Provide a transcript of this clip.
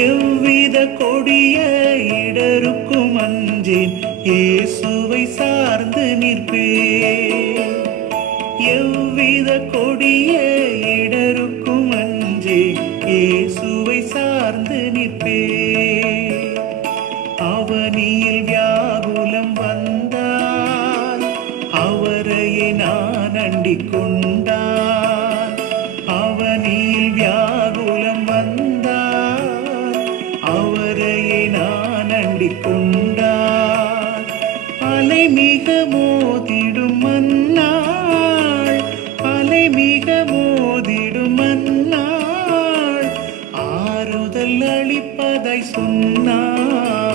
எவ்வித கொடிய இடருக்கும் அஞ்சேன், இயேசுவை சார்ந்து நிற்பேன். எவ்வித கொடிய இடருக்கும் அஞ்சேன், இயேசுவை சார்ந்து நிற்பேன். அவனியில் வியாகுலம் வந்தால் அவரையே நான் அண்டிக் கொண்டான். அவனில் வியாகுலம் வந்தால் அவரையே நான் அண்டிக் கொண்டான். அலை மிக மோதிடும் மன்னாள், அலை மிக மோதிடும் மன்னாள், ஆறுதல் அளிப்பதை சொன்னாள்.